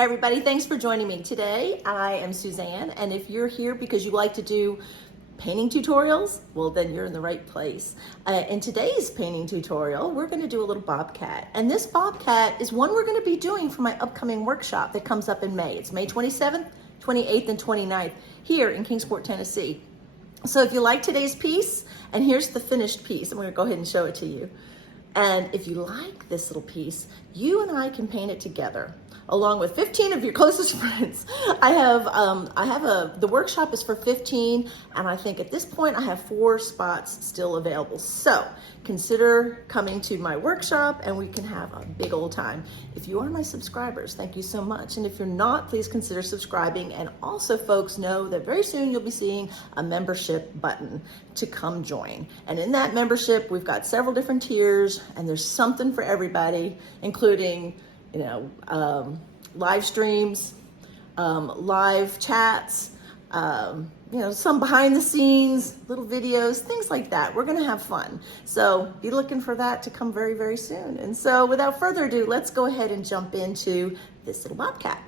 Hey everybody, thanks for joining me. Today I am Suzanne, and if you're here because you like to do painting tutorials, well then you're in the right place. In today's painting tutorial, we're going to do a little bobcat. And this bobcat is one we're going to be doing for my upcoming workshop that comes up in May. It's May 27th, 28th, and 29th here in Kingsport, Tennessee. So if you like today's piece, and here's the finished piece, I'm going to go ahead and show it to you. And if you like this little piece, you and I can paint it together along with 15 of your closest friends. The workshop is for 15, and I think at this point I have 4 spots still available. So consider coming to my workshop and we can have a big old time. If you are my subscribers, thank you so much. And if you're not, please consider subscribing. And also folks, know that very soon you'll be seeing a membership button to come join. And in that membership, we've got several different tiers and there's something for everybody, including live streams, live chats, some behind the scenes, little videos, things like that. We're gonna have fun. So be looking for that to come very, very soon. And so without further ado, let's go ahead and jump into this little bobcat.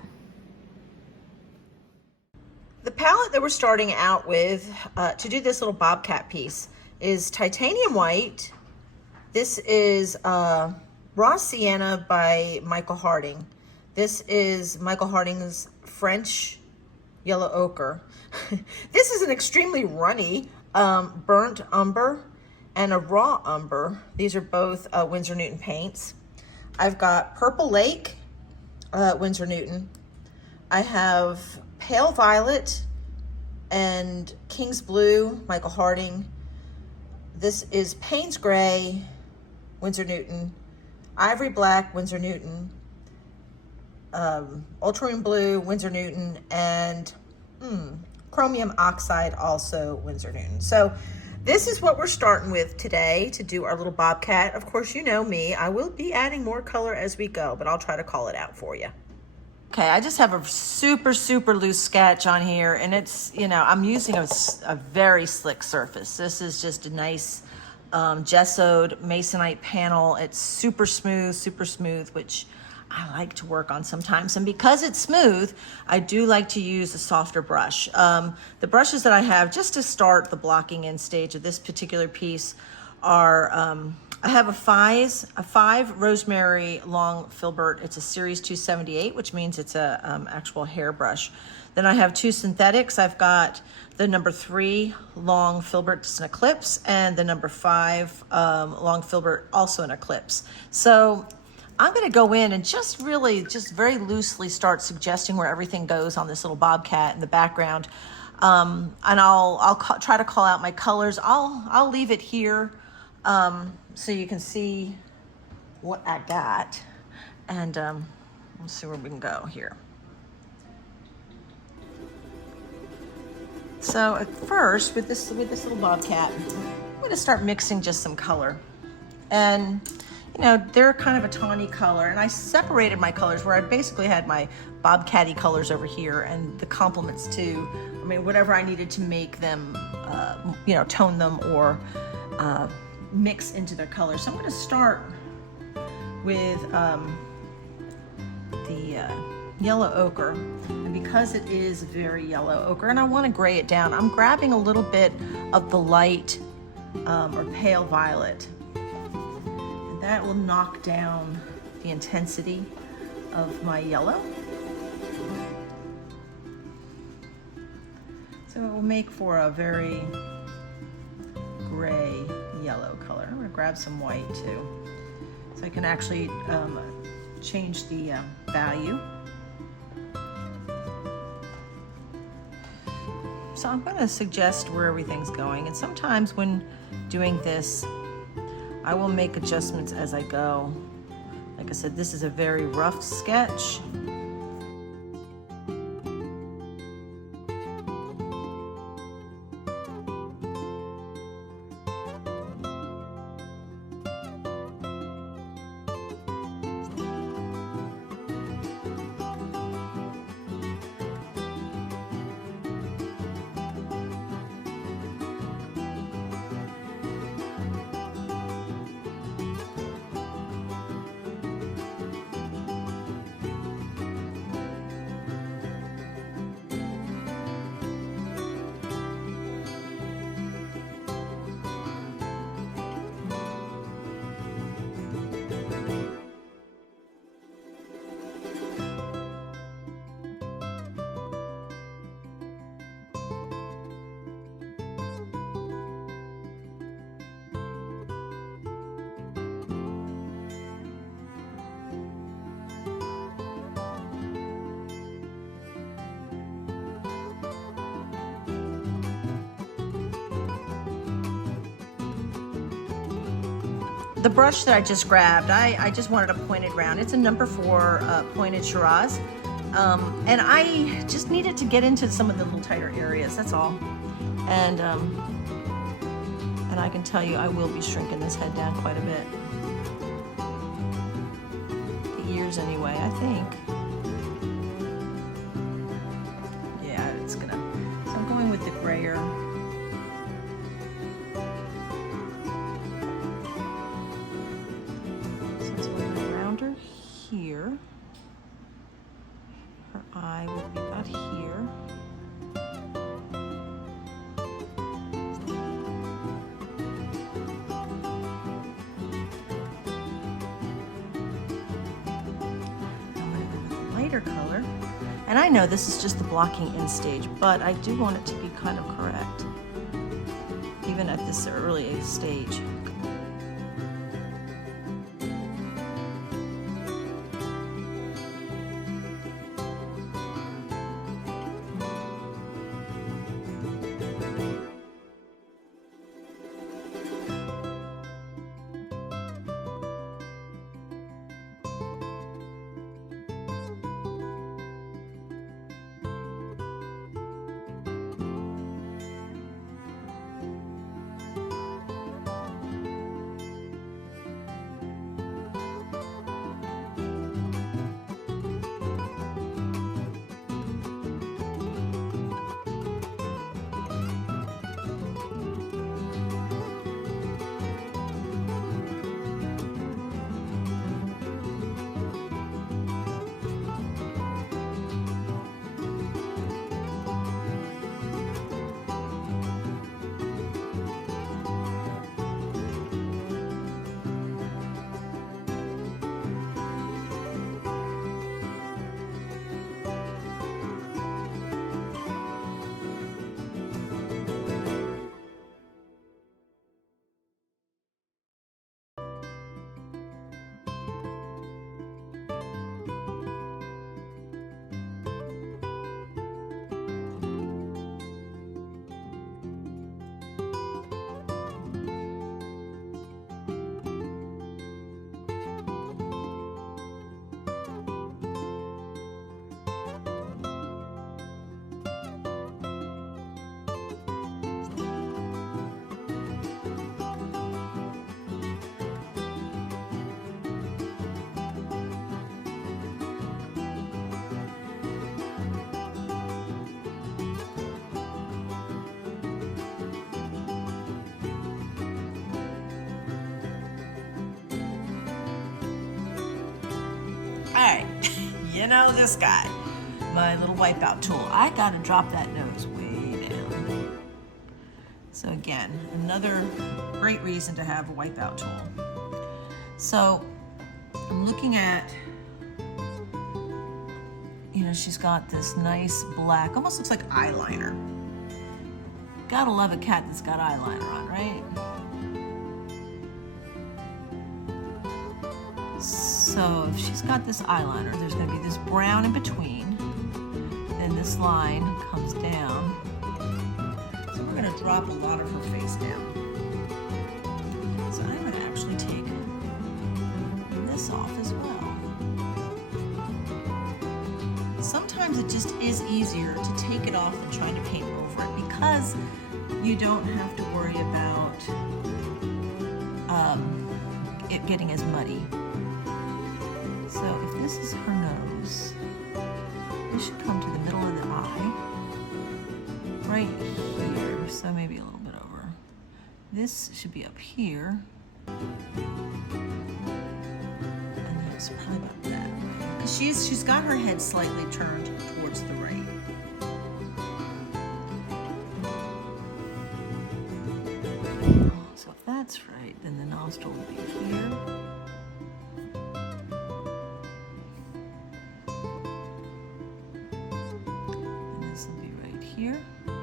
The palette that we're starting out with to do this little bobcat piece is titanium white. This is Raw Sienna by Michael Harding. This is Michael Harding's French Yellow Ochre. This is an extremely runny burnt umber and a raw umber. These are both Winsor Newton paints. I've got Purple Lake, Winsor Newton. I have Pale Violet and King's Blue, Michael Harding. This is Payne's Gray, Winsor Newton. Ivory Black, Winsor Newton. Ultramarine Blue, Winsor Newton, and Chromium Oxide, also Winsor Newton. So this is what we're starting with today to do our little bobcat. Of course, you know me, I will be adding more color as we go, but I'll try to call it out for you. Okay, I just have a super, super loose sketch on here, and it's, I'm using a very slick surface. This is just a nice gessoed masonite panel. It's super smooth, which I like to work on sometimes. And because it's smooth, I do like to use a softer brush. The brushes that I have just to start the blocking in stage of this particular piece are, I have a 5 rosemary long filbert. It's a series 278, which means it's a actual hairbrush. Then I have 2 synthetics. I've got the number 3 long filbert, it's an eclipse, and the number 5 long filbert, also an eclipse. So I'm going to go in and just very loosely start suggesting where everything goes on this little bobcat in the background. And I'll try to call out my colors. I'll leave it here so you can see what I got. And we'll see where we can go here. So at first, with this little bobcat, I'm going to start mixing just some color. And they're kind of a tawny color, and I separated my colors where I basically had my bobcat-y colors over here and the complements too. I mean, whatever I needed to make them, tone them or mix into their colors. So I'm going to start with the yellow ochre, and because it is very yellow ochre, and I want to gray it down, I'm grabbing a little bit of the light or pale violet. That will knock down the intensity of my yellow. So it will make for a very gray yellow color. I'm gonna grab some white too, so I can actually change the value. So I'm gonna suggest where everything's going, and sometimes when doing this, I will make adjustments as I go. Like I said, this is a very rough sketch. the brush that I just grabbed, I just wanted a pointed round. It's a number 4 pointed Shiraz. And I just needed to get into some of the little tighter areas, that's all. And I can tell you, I will be shrinking this head down quite a bit. The ears anyway, I think. Yeah, it's gonna, so I'm going with the grayer. So it's a little rounder here. Her eye will be about here. Color, and I know this is just the blocking in stage, but I do want it to be kind of correct even at this early stage. Alright, you know this guy, my little wipeout tool. I gotta drop that nose way down. So again, another great reason to have a wipeout tool. So I'm looking at, you know, she's got this nice black, almost looks like eyeliner. Gotta love a cat that's got eyeliner on, right? So if she's got this eyeliner, there's gonna be this brown in between, then this line comes down. So we're gonna drop a lot of her face down. So I'm gonna actually take this off as well. Sometimes it just is easier to take it off than trying to paint over it because you don't have to worry about it getting as muddy. So if this is her nose, this should come to the middle of the eye, right here, so maybe a little bit over. This should be up here, and then it's probably about that. Because she's got her head slightly turned towards the right. So if that's right, then the nostril will be here. Here. I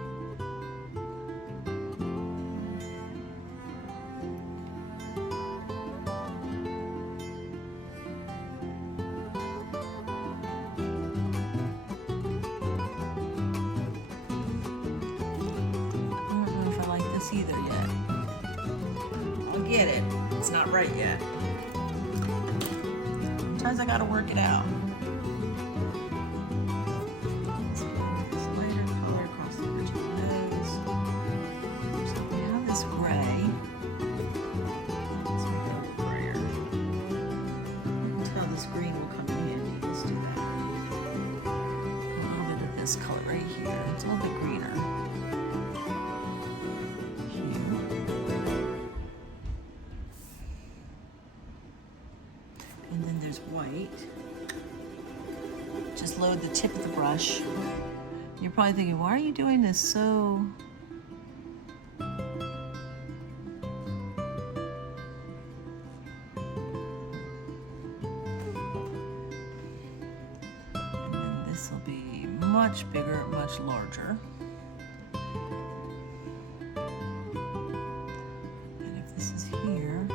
don't know if I like this either yet. I'll get it. It's not right yet. Sometimes I gotta work it out. Let's get this lighter color across the bridge of the nose. So we have this gray. Let's make it a little grayer. You can tell this green will come in handy. Let's do that. A little bit of this color right here. It's a little bit greener. And then there's white. Just load the tip of the brush. You're probably thinking, why are you doing this so... And then this will be much bigger, much larger. And if this is here,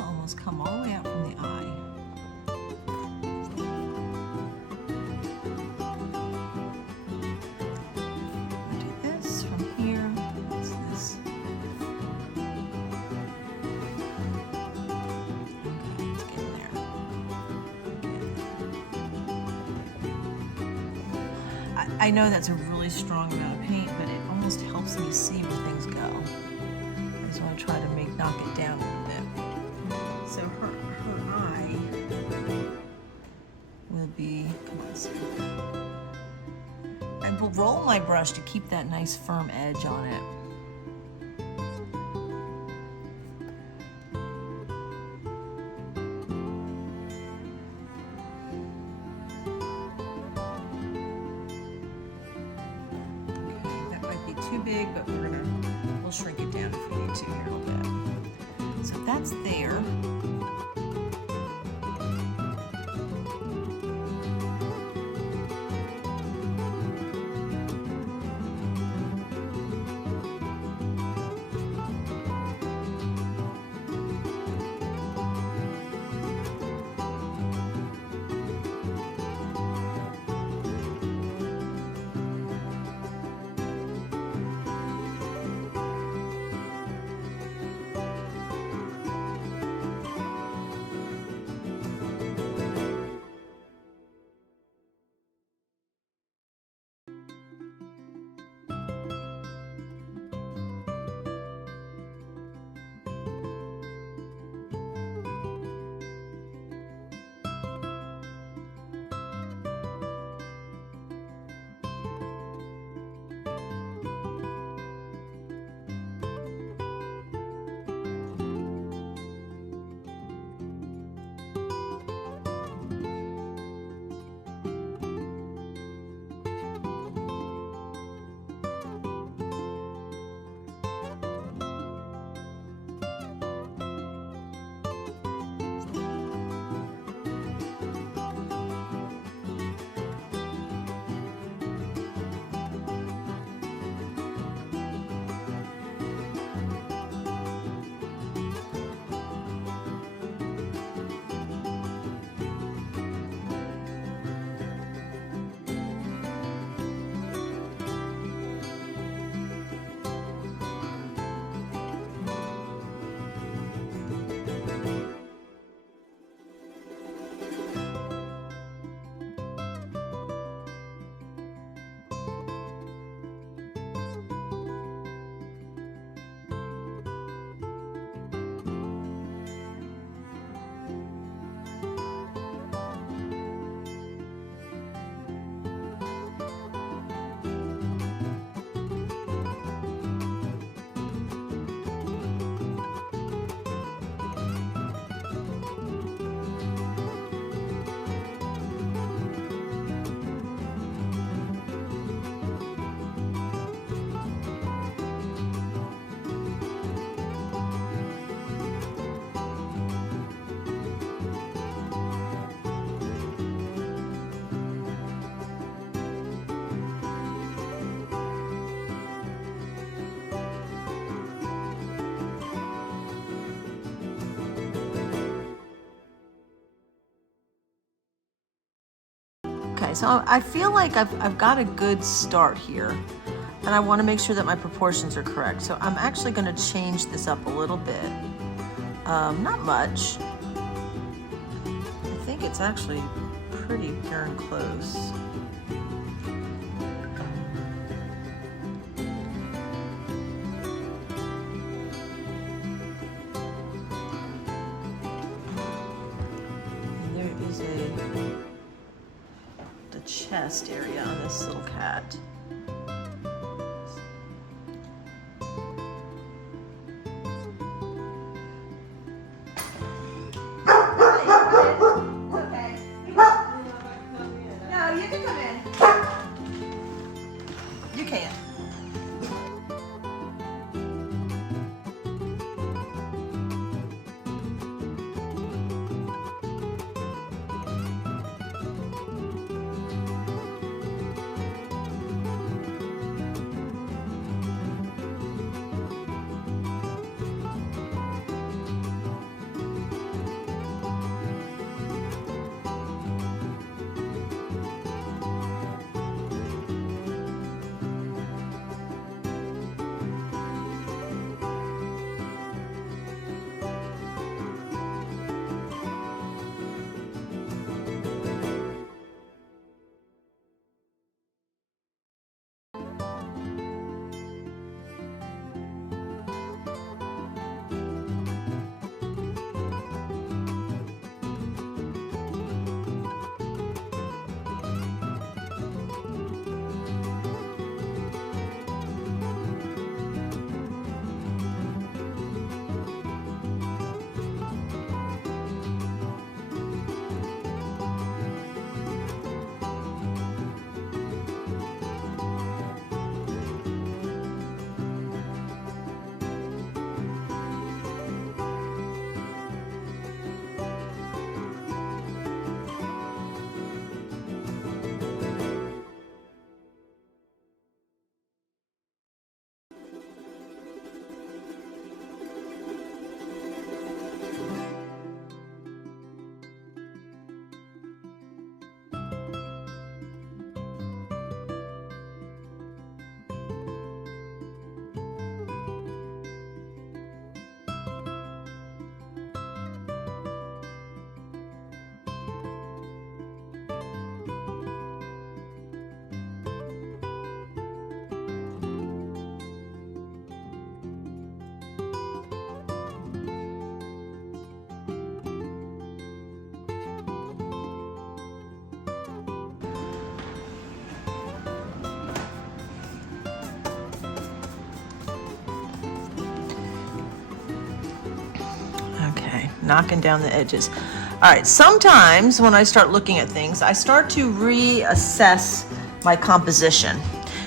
almost come all the way out from the eye. I do this from here. It's this. Okay, let's get in there. I know that's a really strong amount of paint, but it almost helps me see where things go. I just want to try to knock it down a little bit. So her eye will be, come on, see. I will roll my brush to keep that nice firm edge on it. Okay, that might be too big, but we'll shrink it down if we need to here a little bit. So that's there. Okay, so I feel like I've got a good start here, and I want to make sure that my proportions are correct. So I'm actually going to change this up a little bit. Not much. I think it's actually pretty darn close. The chest area on this little cat. Okay. No, you can come in. You can. Knocking down the edges. All right, sometimes when I start looking at things, I start to reassess my composition.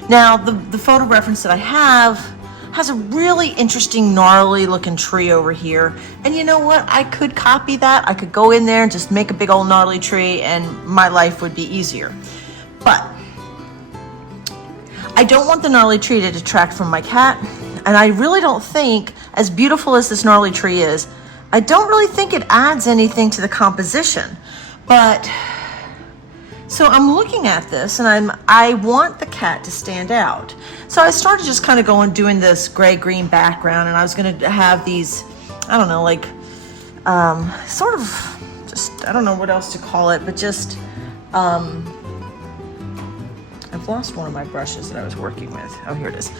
Now, the photo reference that I have has a really interesting, gnarly looking tree over here. And you know what? I could copy that. I could go in there and just make a big old gnarly tree and my life would be easier. But I don't want the gnarly tree to detract from my cat. And I really don't think, as beautiful as this gnarly tree is, I don't really think it adds anything to the composition. But so I'm looking at this and I want the cat to stand out. So I started just kind of doing this gray-green background, and I was going to have these, I don't know, like sort of just, I don't know what else to call it, but just I've lost one of my brushes that I was working with. Oh, here it is.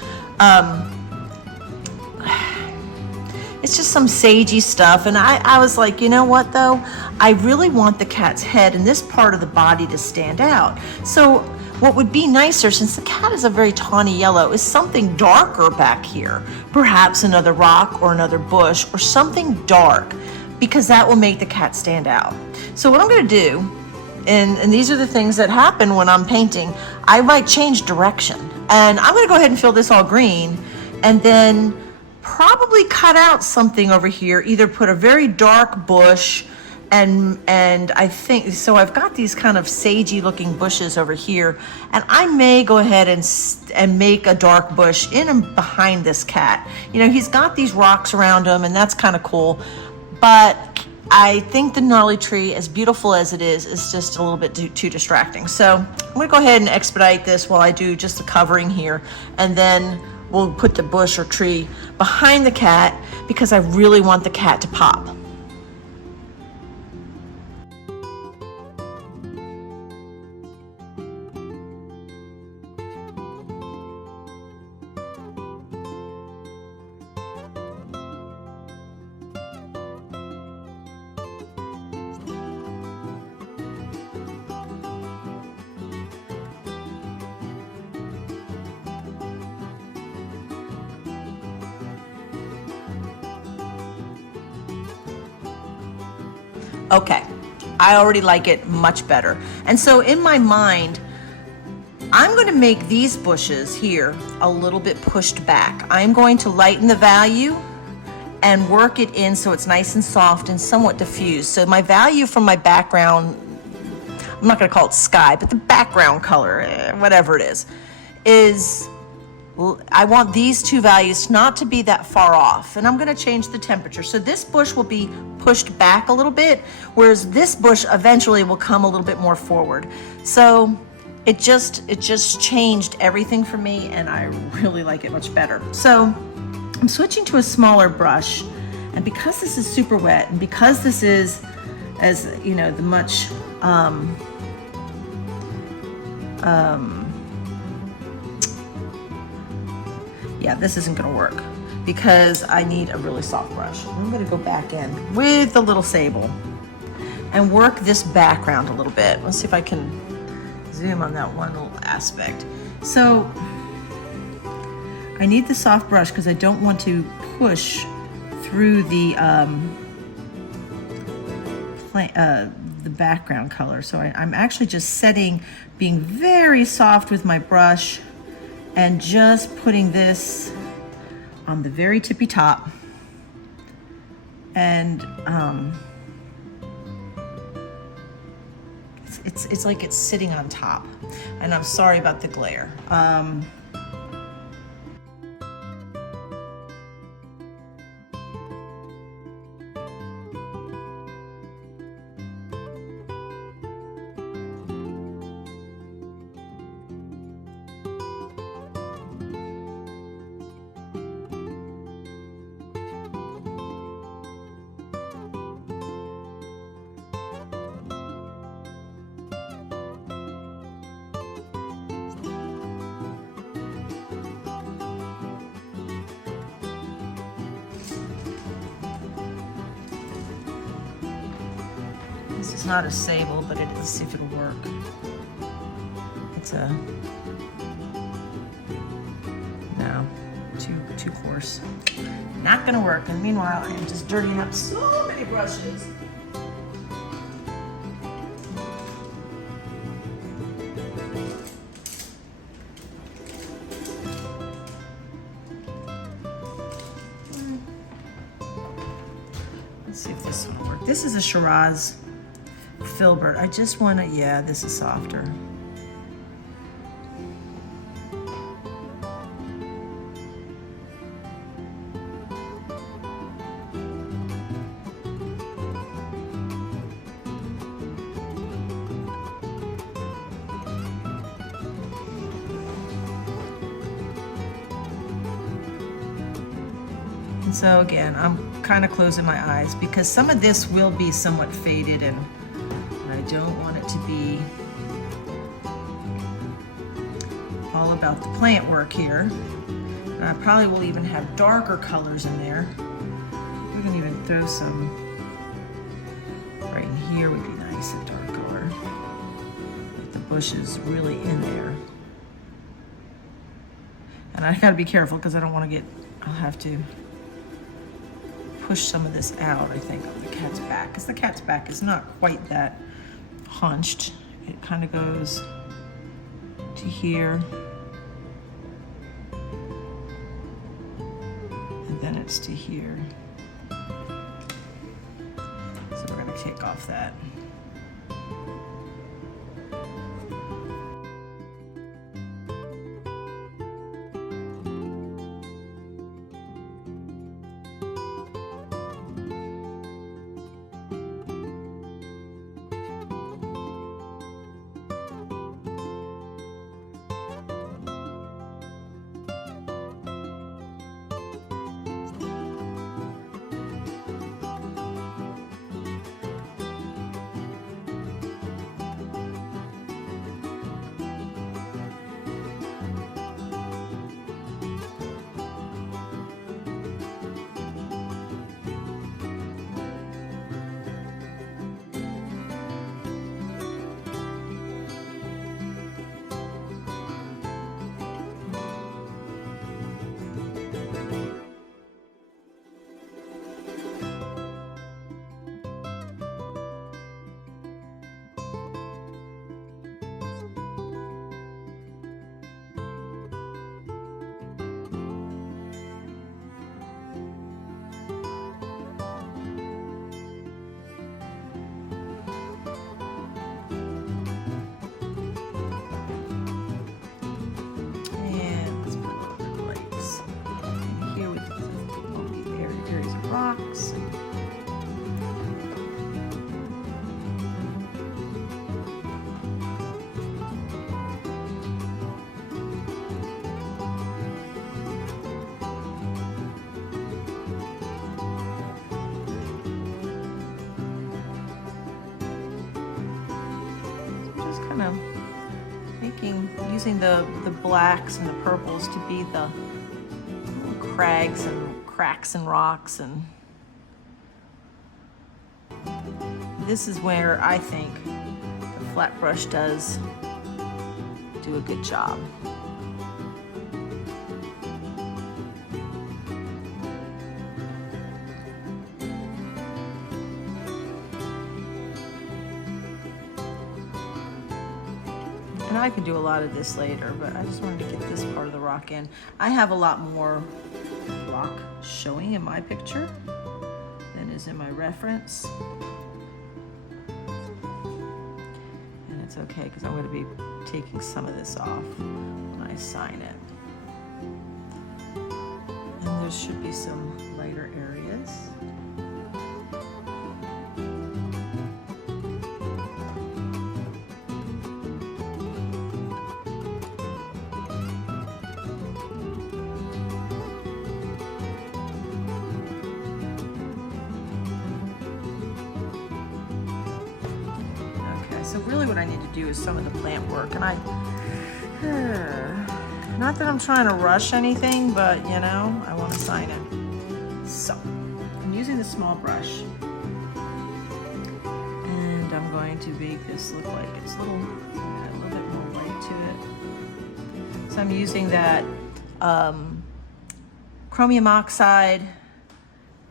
It's just some sagey stuff, and I was like, you know what though? I really want the cat's head and this part of the body to stand out. So what would be nicer, since the cat is a very tawny yellow, is something darker back here. Perhaps another rock or another bush or something dark, because that will make the cat stand out. So what I'm gonna do, and these are the things that happen when I'm painting, I might change direction. And I'm gonna go ahead and fill this all green, and then probably cut out something over here, either put a very dark bush, and I think, so I've got these kind of sagey looking bushes over here, and I may go ahead and make a dark bush in and behind this cat. You know, he's got these rocks around him, and that's kind of cool, but I think the gnarly tree, as beautiful as it is just a little bit too distracting. So I'm gonna go ahead and expedite this while I do just the covering here, and then we'll put the bush or tree behind the cat because I really want the cat to pop. Okay, I already like it much better. And so in my mind, I'm going to make these bushes here a little bit pushed back. I'm going to lighten the value and work it in so it's nice and soft and somewhat diffused. So my value from my background, I'm not going to call it sky, but the background color, whatever it is I want these two values not to be that far off, and I'm going to change the temperature. So this bush will be pushed back a little bit, whereas this bush eventually will come a little bit more forward. So it just changed everything for me, and I really like it much better. So I'm switching to a smaller brush, and because this is super wet, and because this is, as you know, the much yeah, this isn't gonna work because I need a really soft brush. I'm gonna go back in with the little sable and work this background a little bit. Let's see if I can zoom on that one little aspect. So I need the soft brush because I don't want to push through the background color. So I'm actually just being very soft with my brush and just putting this on the very tippy top. And it's like it's sitting on top. And I'm sorry about the glare. This is not a sable, but let's see if it'll work. It's no, too coarse. Not gonna work. And meanwhile, I am just dirtying up so many brushes. Let's see if this one will work. This is a Shiraz filbert. I just want to, yeah, this is softer. And so again, I'm kind of closing my eyes because some of this will be somewhat faded, and I don't want it to be all about the plant work here. And I probably will even have darker colors in there. We can even throw some right in here would be nice, a dark color. With the bushes really in there. And I gotta be careful because I don't want to I'll have to push some of this out, I think, on the cat's back, because the cat's back is not quite that hunched. It kind of goes to here, and then it's to here. So we're going to kick off that. rocks. Just kind of using the blacks and the purples to be the crags and cracks and rocks, and this is where I think the flat brush does do a good job. And I could do a lot of this later, but I just wanted to get this part of the rock in. I have a lot more rock showing in my picture than is in my reference. And it's okay, because I'm going to be taking some of this off when I sign it. And there should be some lighter areas. So really what I need to do is some of the plant work, and not that I'm trying to rush anything, but you know, I want to sign it. So I'm using the small brush, and I'm going to make this look like it's a little bit more white to it. So I'm using that chromium oxide,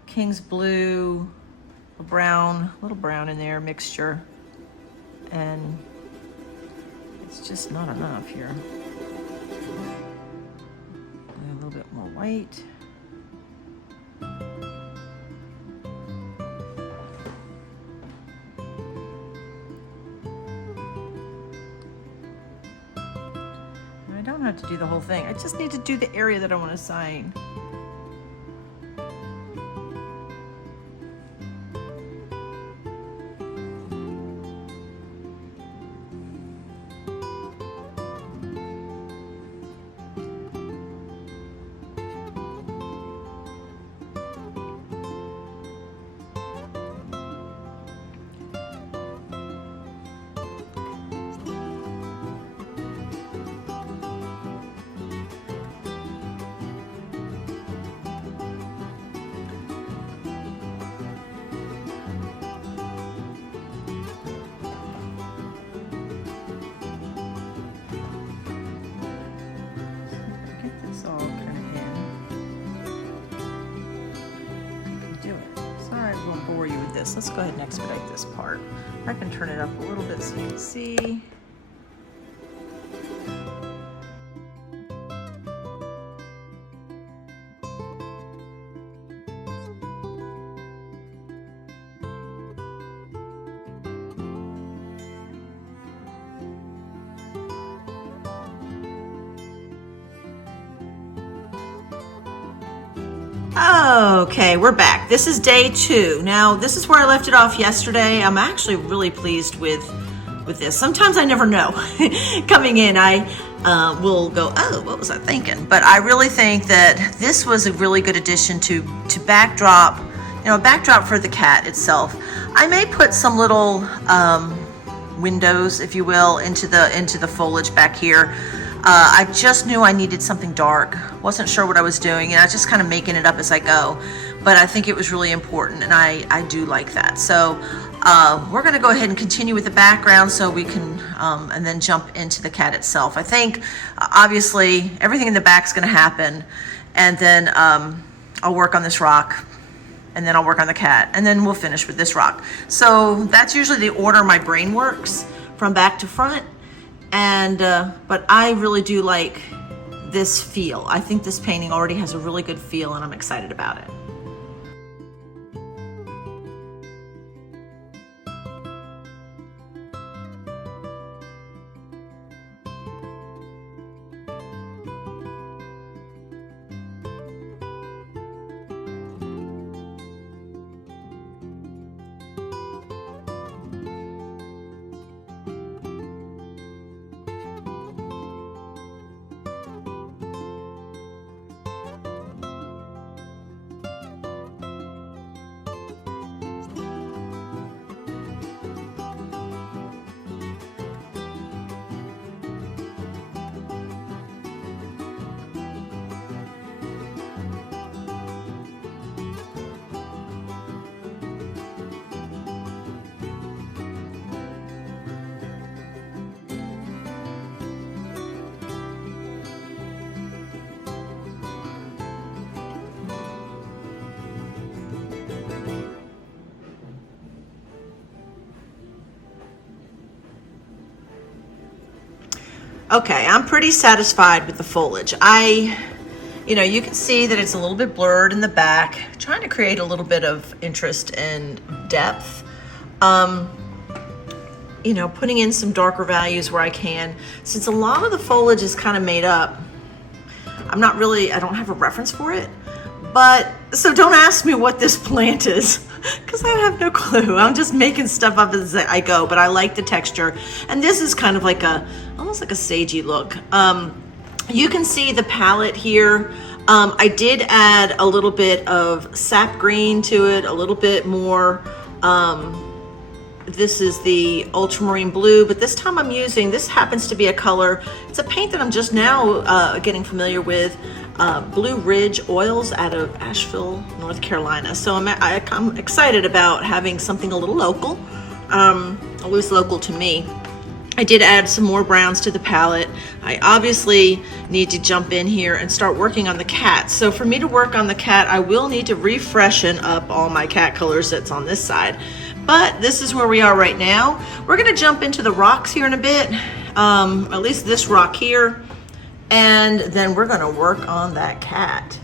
King's Blue, a little brown in there mixture. And it's just not enough here. A little bit more white. And I don't have to do the whole thing. I just need to do the area that I want to sign. All kind of in. I can do it. Sorry, I won't bore you with this. Let's go ahead and expedite this part. I can turn it up a little bit so you can see. Okay, we're back. This is day 2. Now, this is where I left it off yesterday. I'm actually really pleased with this. Sometimes I never know. Coming in, I will go, oh, what was I thinking? But I really think that this was a really good addition to backdrop, backdrop for the cat itself. I may put some little windows, if you will, into the foliage back here. I just knew I needed something dark. Wasn't sure what I was doing, and I was just kind of making it up as I go. But I think it was really important, and I do like that. So we're going to go ahead and continue with the background so we can, and then jump into the cat itself. I think, obviously, everything in the back is going to happen, and then I'll work on this rock, and then I'll work on the cat, and then we'll finish with this rock. So that's usually the order my brain works, from back to front. And but I really do like this feel. I think this painting already has a really good feel, and I'm excited about it. Okay, I'm pretty satisfied with the foliage. You can see that it's a little bit blurred in the back, trying to create a little bit of interest and depth. Putting in some darker values where I can. Since a lot of the foliage is kind of made up, I don't have a reference for it. So don't ask me what this plant is, because I have no clue. I'm just making stuff up as I go, but I like the texture. And this is kind of almost like a sagey look. You can see the palette here. I did add a little bit of sap green to it, a little bit more. This is the ultramarine blue, but this time this happens to be a color. It's a paint that I'm just now getting familiar with. Blue Ridge Oils out of Asheville, North Carolina. So I'm excited about having something a little local, at least local to me. I did add some more browns to the palette. I obviously need to jump in here and start working on the cat. So for me to work on the cat, I will need to refreshen up all my cat colors that's on this side. But this is where we are right now. We're gonna jump into the rocks here in a bit, at least this rock here, and then we're gonna work on that cat.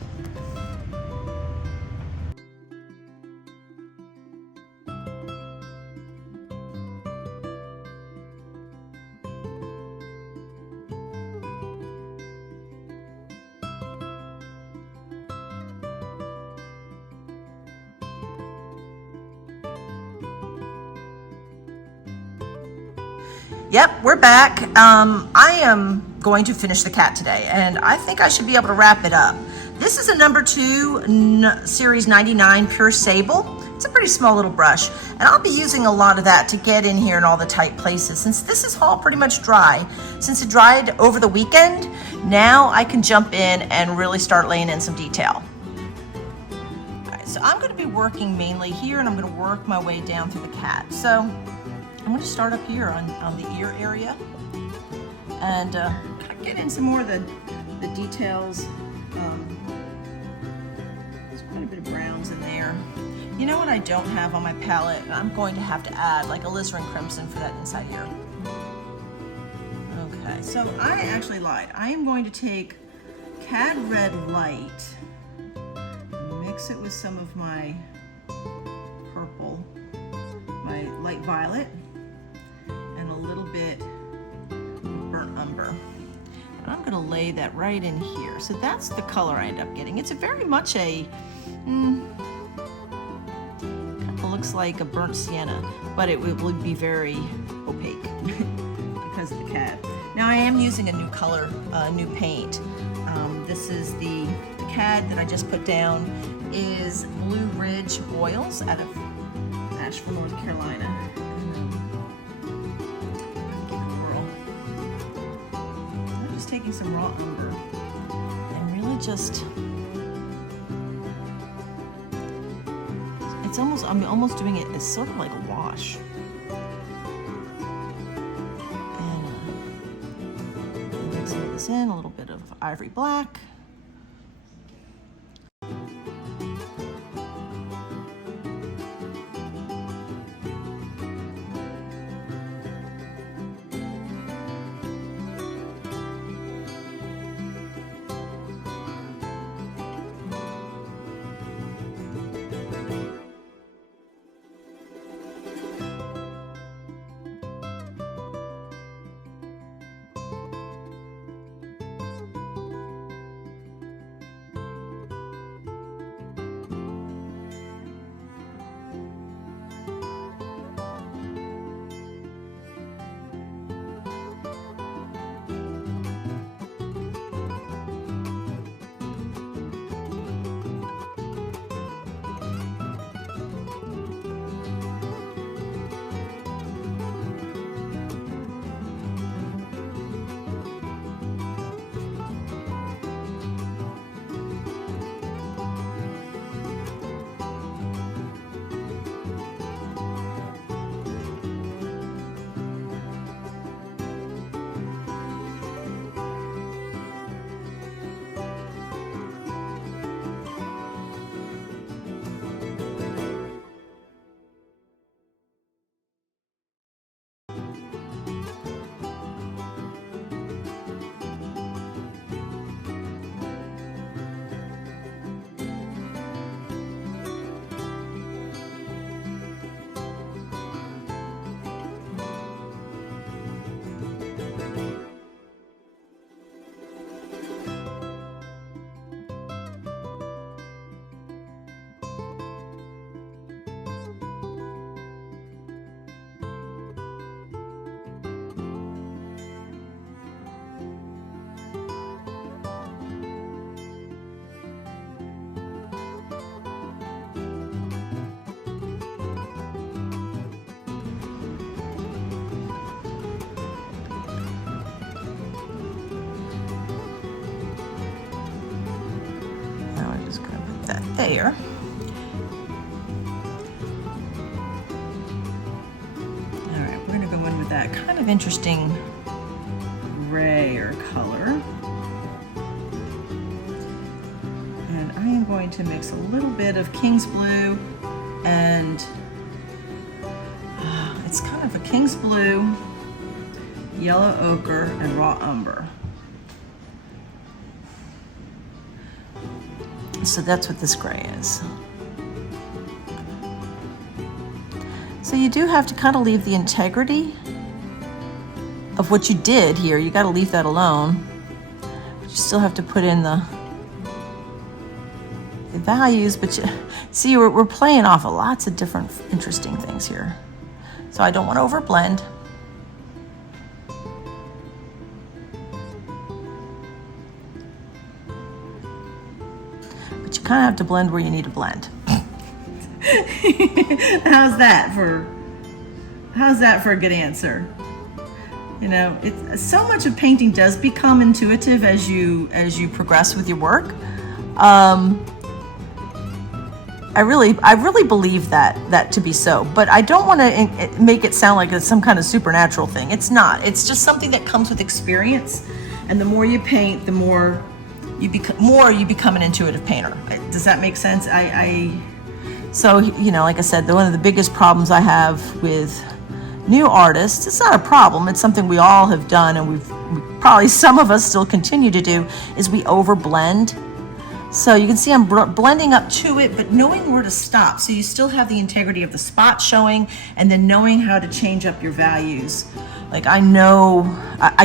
Yep, we're back. I am going to finish the cat today, and I think I should be able to wrap it up. This is a number 2 Series 99 Pure Sable. It's a pretty small little brush, and I'll be using a lot of that to get in here in all the tight places. Since this is all pretty much dry, since it dried over the weekend, now I can jump in and really start laying in some detail. All right, so I'm going to be working mainly here, and I'm going to work my way down through the cat. So I'm going to start up here on the ear area and get in some more of the details. There's quite a bit of browns in there. You know what I don't have on my palette? I'm going to have to add like alizarin crimson for that inside ear. Okay, so I actually lied. I am going to take Cad Red Light, mix it with some of my purple, my light violet, and a little bit burnt umber. And I'm gonna lay that right in here. So that's the color I end up getting. It's a very much a, kind of looks like a burnt sienna, but it would be very opaque because of the cad. Now I am using a new color, new paint. This is the cad that I just put down is Blue Ridge Oils out of Asheville, North Carolina. I'm just taking some raw umber and really just, I'm almost doing it as sort of like a wash. And mix some of this in, a little bit of ivory black. there. All right, we're gonna go in with that kind of interesting grayer color. And I am going to mix a little bit of King's Blue and it's kind of a King's Blue, yellow ochre, and raw umber. So that's what this gray is. So you do have to kind of leave the integrity of what you did here. You got to leave that alone. But you still have to put in the values. But you see, we're playing off of lots of different interesting things here. So I don't want to overblend. But you kind of have to blend where you need to blend. How's that for a good answer? You know, it's so much of painting does become intuitive as you progress with your work. I really believe that to be so, but I don't want to make it sound like it's some kind of supernatural thing. It's not. It's just something that comes with experience, and the more you paint, the more you become an intuitive painter. Does that make sense? So, you know, like I said, one of the biggest problems I have with new artists, it's not a problem, it's something we all have done, and we probably some of us still continue to do, is we overblend. So you can see I'm blending up to it, but knowing where to stop. So you still have the integrity of the spot showing, and then knowing how to change up your values. Like I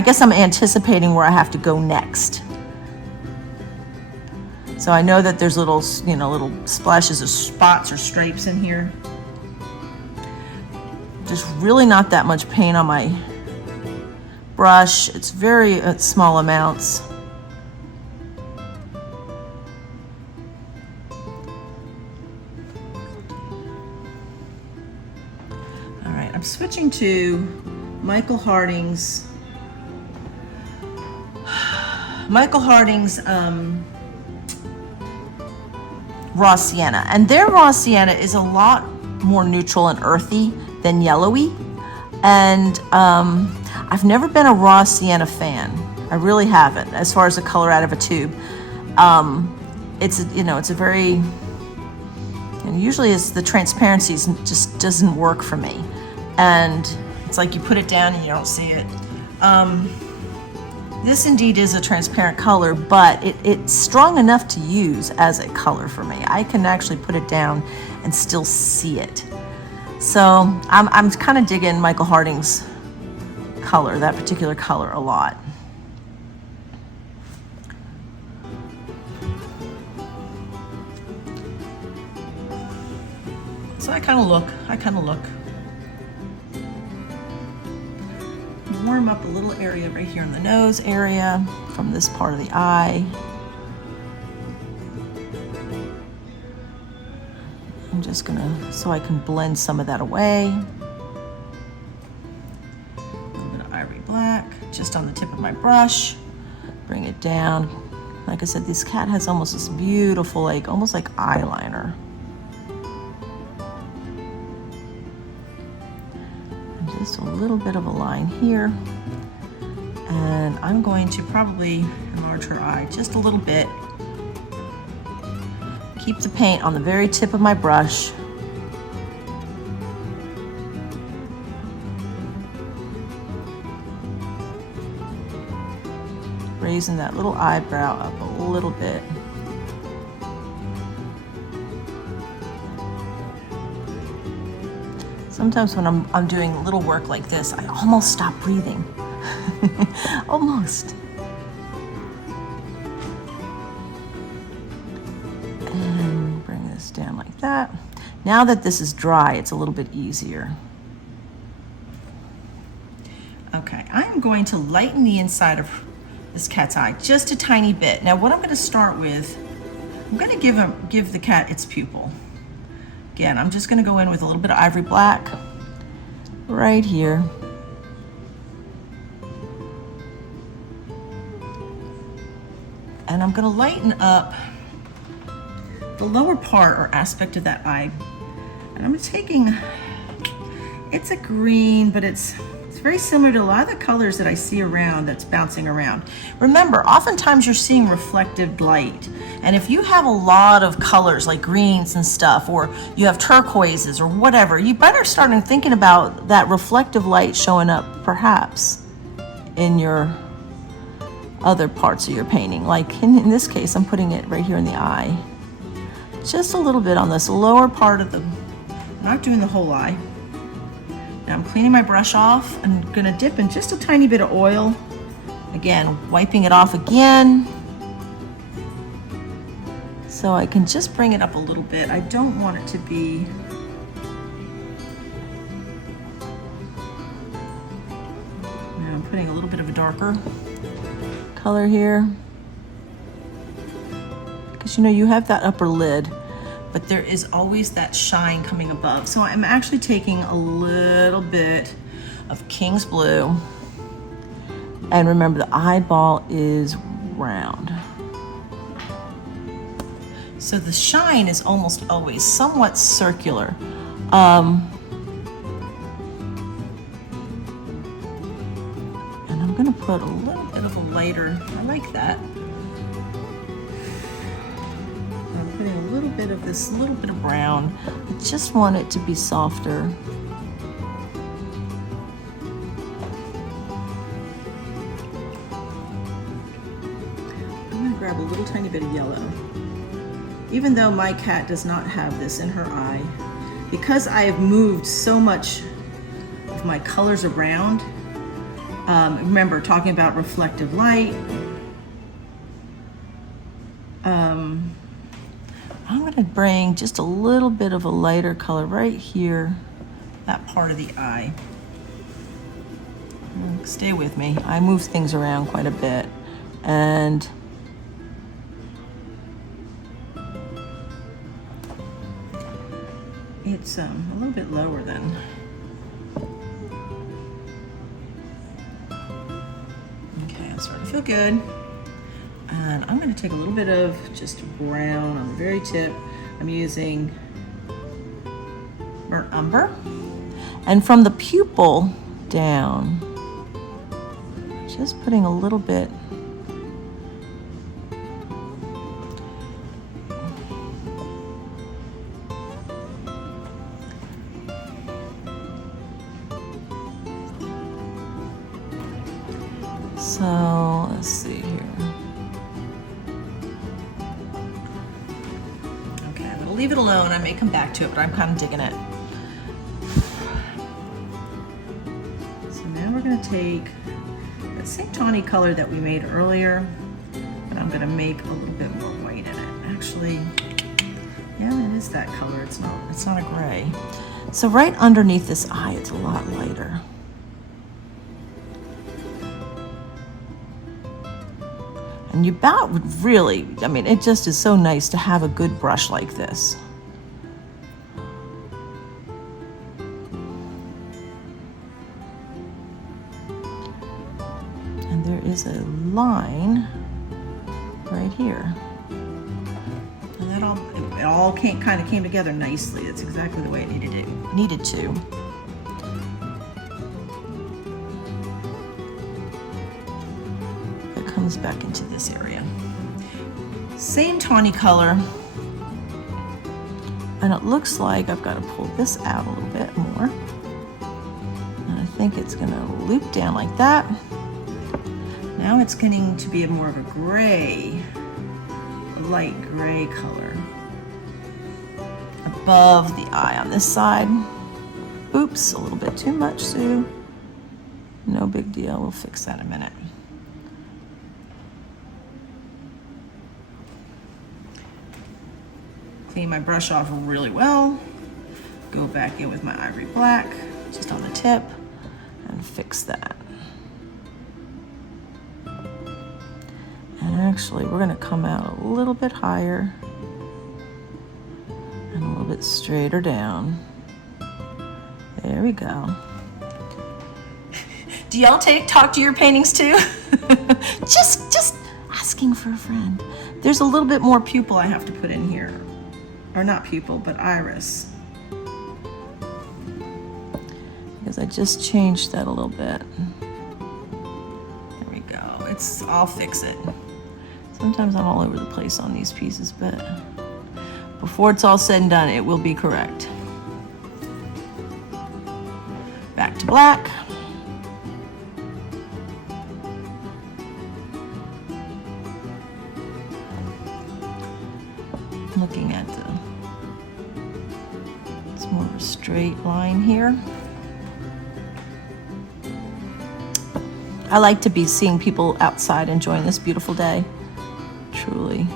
guess I'm anticipating where I have to go next. So I know that there's little splashes of spots or stripes in here. Just really not that much paint on my brush. It's very small amounts. All right, I'm switching to Michael Harding's raw sienna, and their raw sienna is a lot more neutral and earthy than yellowy, and I've never been a raw sienna fan. I really haven't, as far as the color out of a tube. It's a very, and usually it's the transparency just doesn't work for me, and it's like you put it down and you don't see it. This indeed is a transparent color, but it's strong enough to use as a color for me. I can actually put it down and still see it. So I'm kind of digging Michael Harding's color, that particular color, a lot. So I kind of look. Warm up a little area right here in the nose area from this part of the eye. I'm just gonna, so I can blend some of that away. A little bit of ivory black just on the tip of my brush. Bring it down. Like I said, this cat has almost this beautiful, like almost like eyeliner. Just a little bit of a line here, and I'm going to probably enlarge her eye just a little bit. Keep the paint on the very tip of my brush. Raising that little eyebrow up a little bit. Sometimes when I'm doing little work like this, I almost stop breathing. Almost. And bring this down like that. Now that this is dry, it's a little bit easier. Okay, I'm going to lighten the inside of this cat's eye just a tiny bit. Now what I'm going to start with, I'm going to give the cat its pupil. Again, I'm just going to go in with a little bit of ivory black right here. And I'm going to lighten up the lower part or aspect of that eye. And I'm taking, it's a green, but it's very similar to a lot of the colors that I see around that's bouncing around. Remember, oftentimes you're seeing reflective light. And if you have a lot of colors like greens and stuff, or you have turquoises or whatever, you better start thinking about that reflective light showing up perhaps in your other parts of your painting. Like in this case, I'm putting it right here in the eye. Just a little bit on this lower part of the, I'm not doing the whole eye. Now I'm cleaning my brush off. I'm gonna dip in just a tiny bit of oil. Again, wiping it off again. So I can just bring it up a little bit. I don't want it to be, now I'm putting a little bit of a darker color here. Because you know, you have that upper lid, but there is always that shine coming above. So I'm actually taking a little bit of King's Blue. And remember, the eyeball is round. So the shine is almost always somewhat circular. And I'm gonna put a little bit of a lighter, I like that. Putting a little bit of this, little bit of brown. I just want it to be softer. I'm gonna grab a little tiny bit of yellow. Even though my cat does not have this in her eye, because I have moved so much of my colors around, remember talking about reflective light, I'm going to bring just a little bit of a lighter color right here, that part of the eye. Stay with me. I move things around quite a bit. And it's a little bit lower than. Okay, I'm starting to feel good. And I'm going to take a little bit of just brown on the very tip. I'm using burnt umber. And from the pupil down, just putting a little bit. So let's see here. Leave it alone. I may come back to it, but I'm kind of digging it. So now we're going to take that same tawny color that we made earlier, but I'm going to make a little bit more white in it. Actually, yeah, it is that color. It's not a gray. So right underneath this eye, it's a lot lighter. And you about would really, I mean, it just is so nice to have a good brush like this. And there is a line right here. And that all kind of came together nicely. That's exactly the way it needed to. Comes back into this area. Same tawny color. And it looks like I've got to pull this out a little bit more. And I think it's going to loop down like that. Now it's getting to be more of a gray, a light gray color above the eye on this side. Oops, a little bit too much, Sue. No big deal. We'll fix that in a minute. Clean my brush off really well. Go back in with my ivory black, just on the tip, and fix that. And actually, we're gonna come out a little bit higher and a little bit straighter down. There we go. Do y'all talk to your paintings too? just asking for a friend. There's a little bit more pupil I have to put in here. or not pupil, but iris. Because I just changed that a little bit. There we go. I'll fix it. Sometimes I'm all over the place on these pieces, but before it's all said and done, it will be correct. Back to black. Looking at it's more of a straight line here. I like to be seeing people outside enjoying this beautiful day, truly.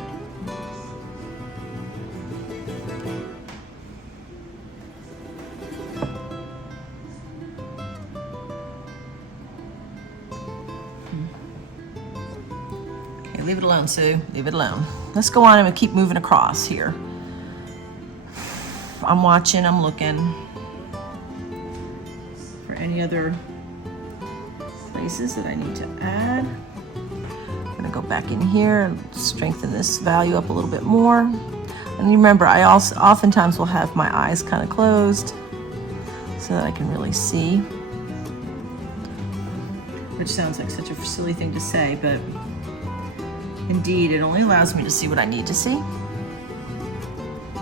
Okay, leave it alone, Sue, leave it alone. Let's go on and keep moving across here. I'm watching, I'm looking for any other places that I need to add. I'm gonna go back in here and strengthen this value up a little bit more. And remember, I also oftentimes will have my eyes kind of closed so that I can really see. Which sounds like such a silly thing to say, but indeed, it only allows me to see what I need to see.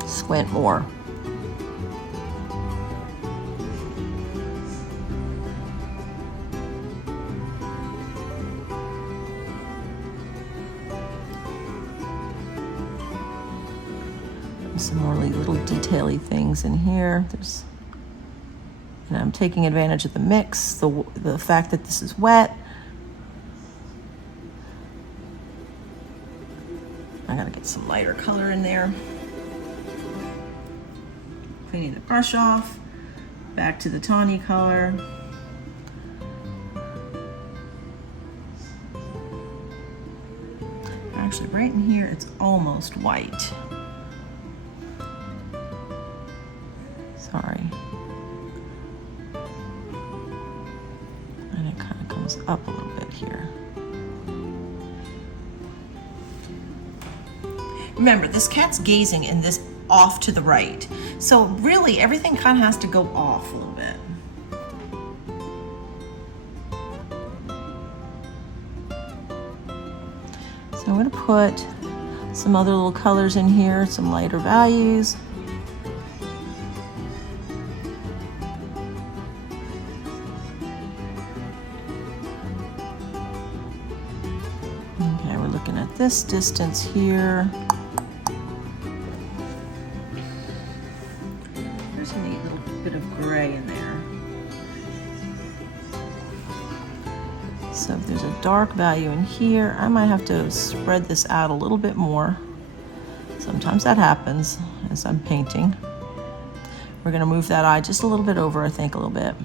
Squint more. Some more little detail-y things in here. And I'm taking advantage of the mix, the fact that this is wet. I gotta get some lighter color in there. Cleaning the brush off, back to the tawny color. Actually, right in here, it's almost white. Sorry. And it kind of comes up a little bit here. Remember, this cat's gazing in this off to the right. So really, everything kind of has to go off a little bit. So I'm going to put some other little colors in here, some lighter values. Okay, we're looking at this distance here. There's a neat little bit of gray in there. So if there's a dark value in here, I might have to spread this out a little bit more. Sometimes that happens as I'm painting. We're going to move that eye just a little bit over, I think, a little bit.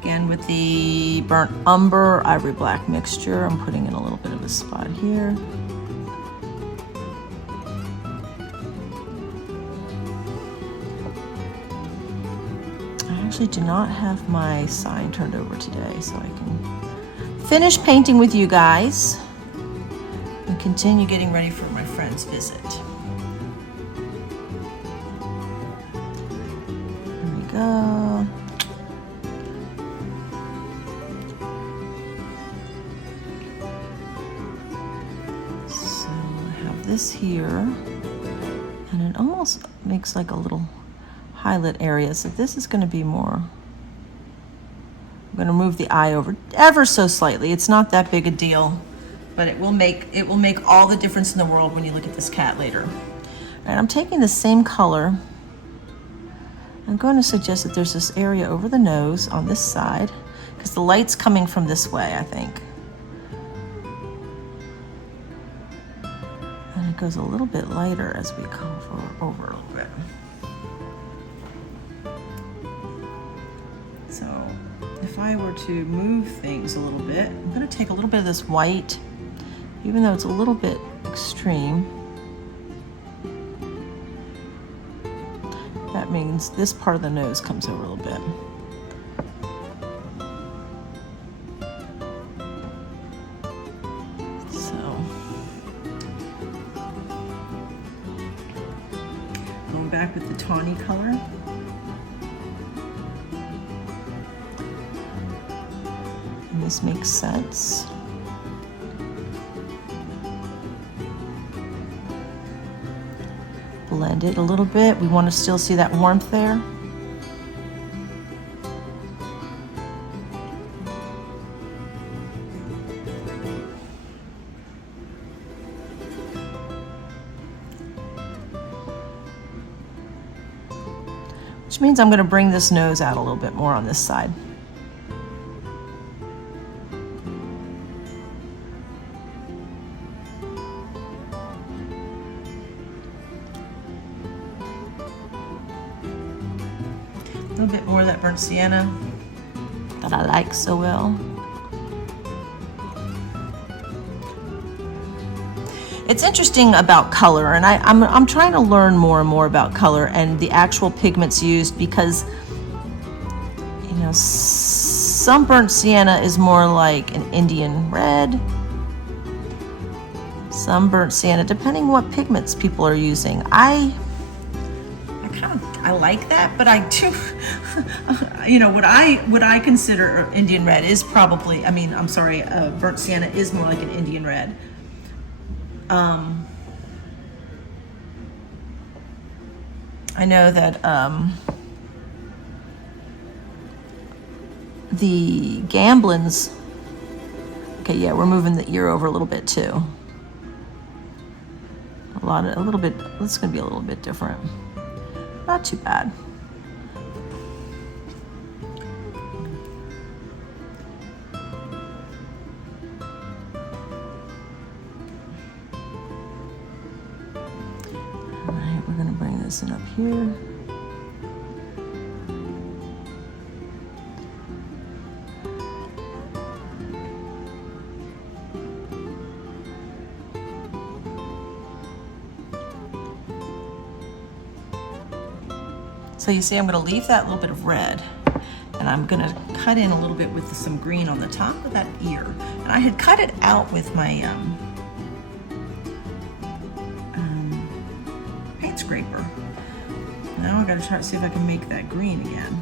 Again, with the burnt umber ivory black mixture, I'm putting in a little bit of a spot here. I actually do not have my sign turned over today, so I can finish painting with you guys and continue getting ready for my friend's visit. There we go. This here, and it almost makes like a little highlight area. So this is going to be more, I'm going to move the eye over ever so slightly. It's not that big a deal, but it will make all the difference in the world when you look at this cat later. All right, I'm taking the same color. I'm going to suggest that there's this area over the nose on this side because the light's coming from this way, I think. Goes a little bit lighter as we come over a little bit. So if I were to move things a little bit, I'm going to take a little bit of this white, even though it's a little bit extreme. That That means this part of the nose comes over a little bit. So, going back with the tawny color. And this makes sense. Blend it a little bit. We want to still see that warmth there. Which means I'm going to bring this nose out a little bit more on this side. A little bit more of that burnt sienna that I like so well. It's interesting about color, and I'm trying to learn more and more about color and the actual pigments used, because you know, some burnt sienna is more like an Indian red. Some burnt sienna, depending what pigments people are using. I like that, but I do, you know, what I consider Indian red is probably, burnt sienna is more like an Indian red. I know that the Gamblins, okay, yeah, we're moving the ear over a little bit too. It's gonna be a little bit different. Not too bad. All right, we're gonna bring this in up here. So you see, I'm going to leave that little bit of red, and I'm going to cut in a little bit with some green on the top of that ear. And I had cut it out with my paint scraper. Now I got to try to see if I can make that green again.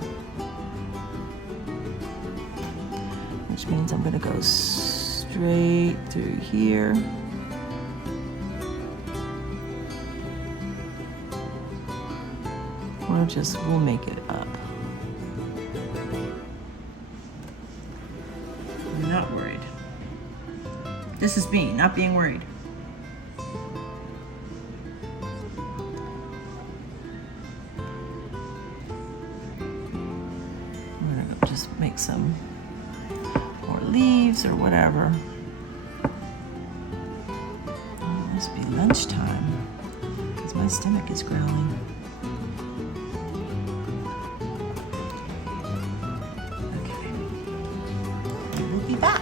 Which means I'm going to go straight through here. We'll make it up. I'm not worried. This is me, not being worried. I'm gonna just make some more leaves or whatever. Oh, it must be lunchtime because my stomach is growling. Back.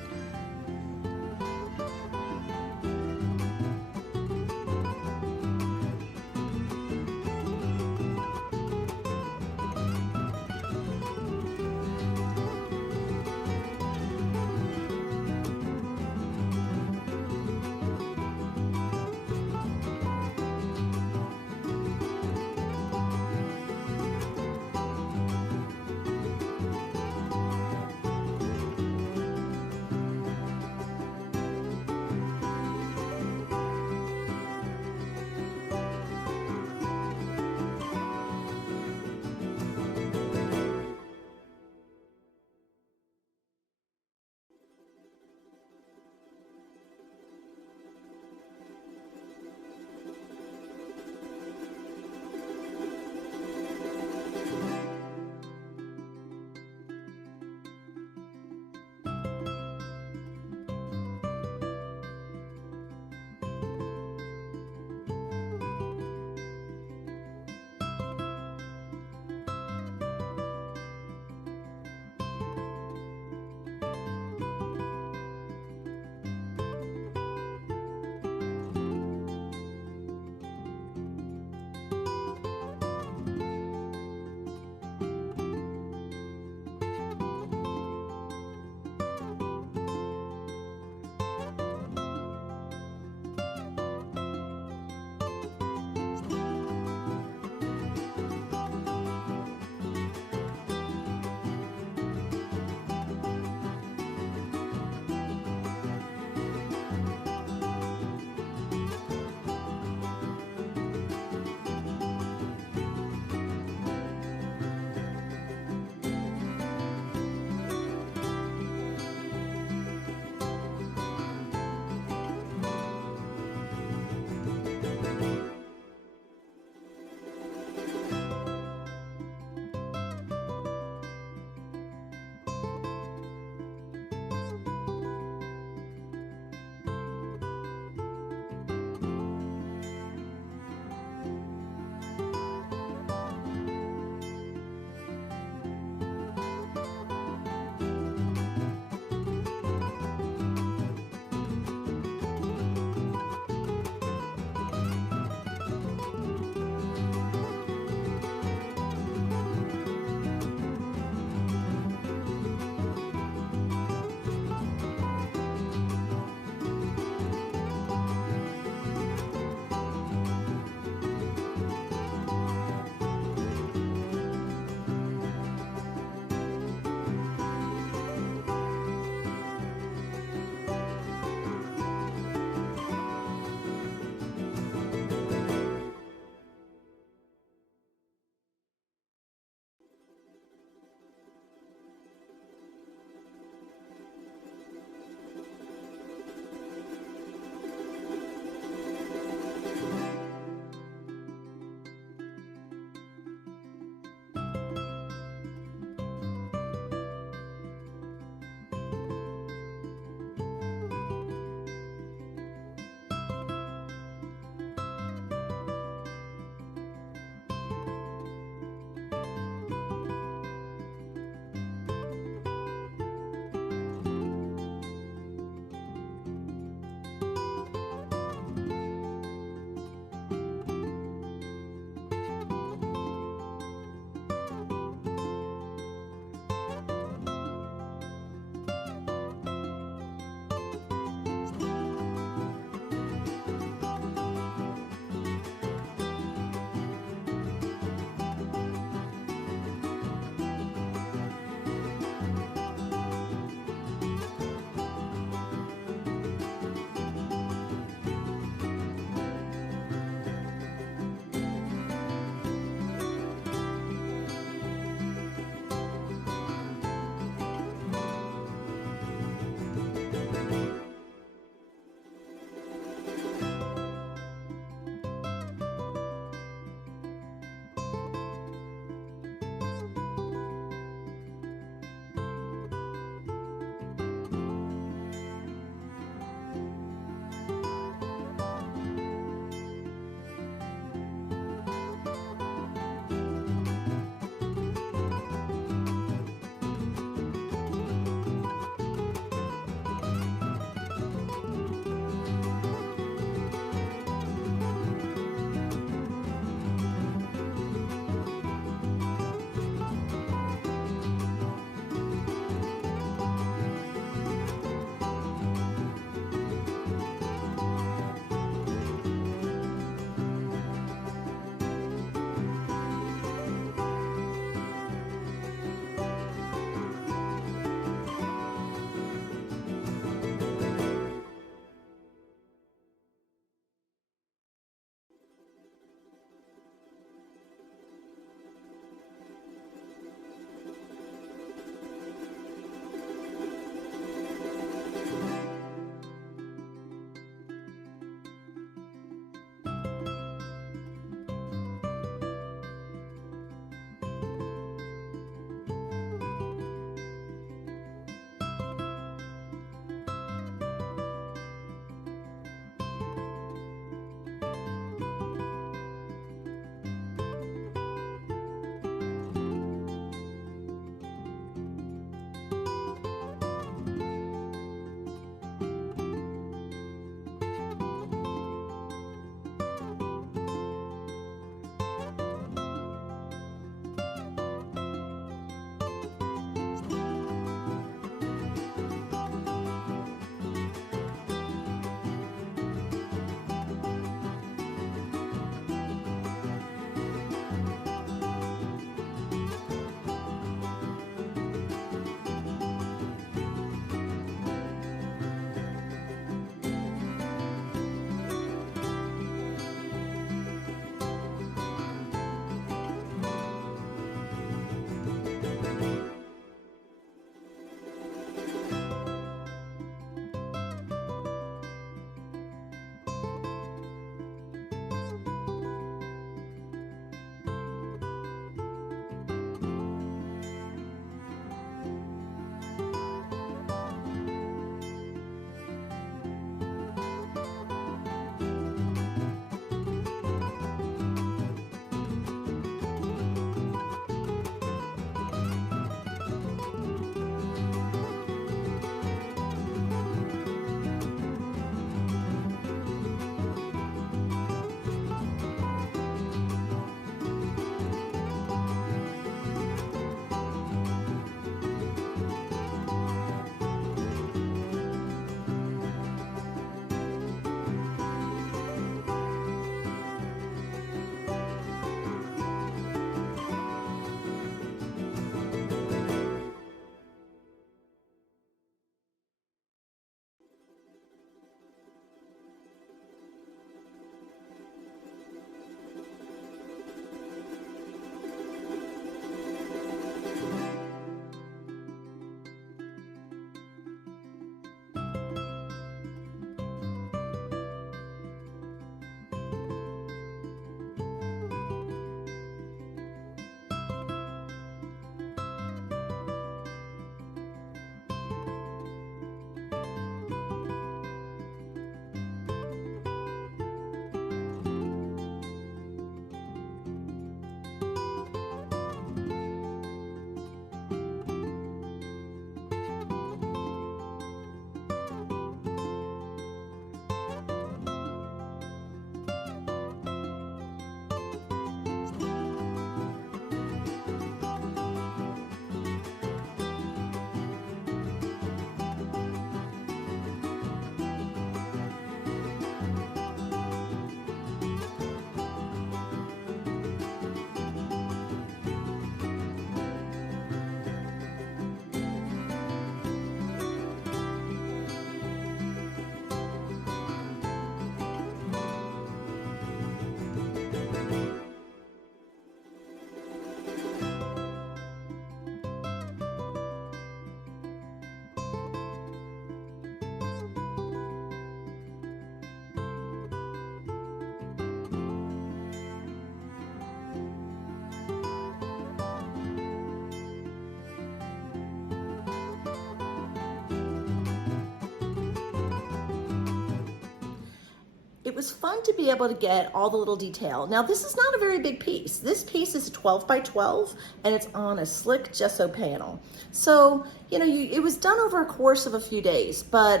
was fun to be able to get all the little detail. Now this is not a very big piece. This piece is 12 by 12 and it's on a slick gesso panel. So, you know, it was done over a course of a few days, but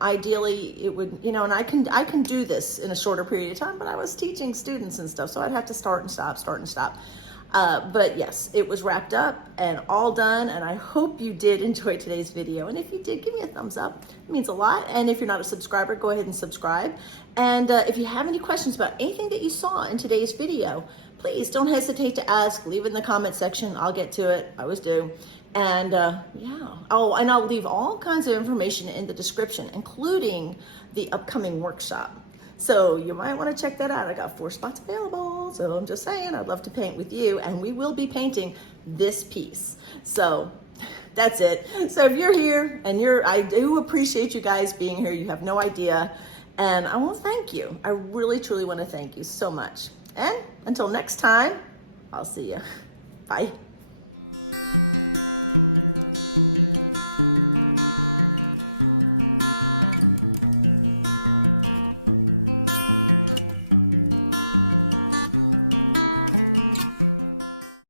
ideally it would, you know, and I can do this in a shorter period of time, but I was teaching students and stuff, so I'd have to start and stop. But yes, it was wrapped up and all done, and I hope you did enjoy today's video. And if you did, give me a thumbs up. It means a lot. And if you're not a subscriber, go ahead and subscribe. And if you have any questions about anything that you saw in today's video, please don't hesitate to ask. Leave it in the comment section. I'll get to it. I always do. And yeah. Oh, and I'll leave all kinds of information in the description, including the upcoming workshop. So you might want to check that out. I got 4 spots available. So I'm just saying, I'd love to paint with you, and we will be painting this piece. So that's it. So if you're here, and I do appreciate you guys being here. You have no idea. And I want to thank you. I really, truly want to thank you so much. And until next time, I'll see you. Bye.